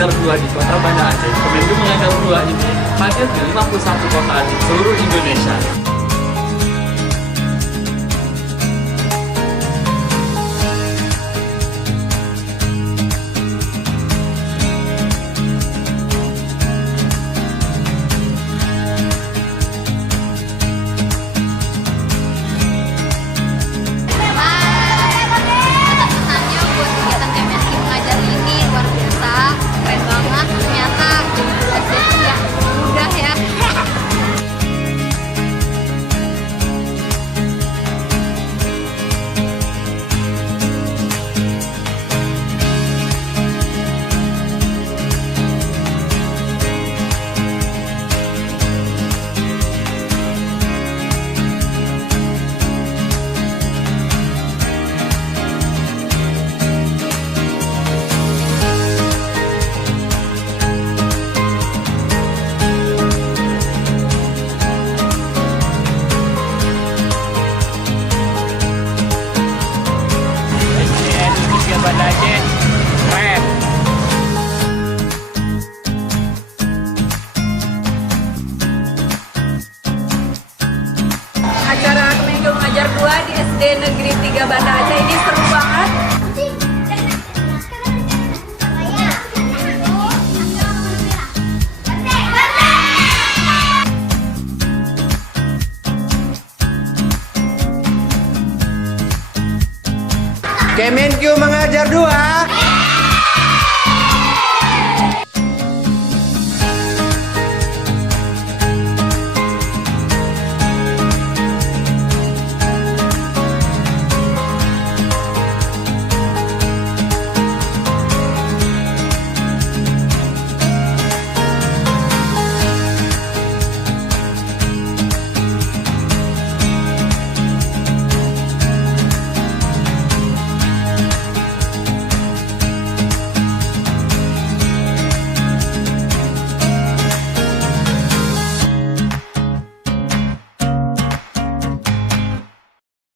Mengajar 2 di Kota Banda Aceh. Kemenlu Mengajar 2 ini hadir di 51 kota di seluruh Indonesia. Kesannya buat kegiatan Kemenlu Mengajar ini luar biasa, keren banget. Ternyata SD itu nggak mudah ya. SDN Negeri Banda Aceh keren. Acara Kemenlu Mengajar 2 di SD Negeri 3 Banda Aceh ini seru banget. Kemenlu Mengajar 2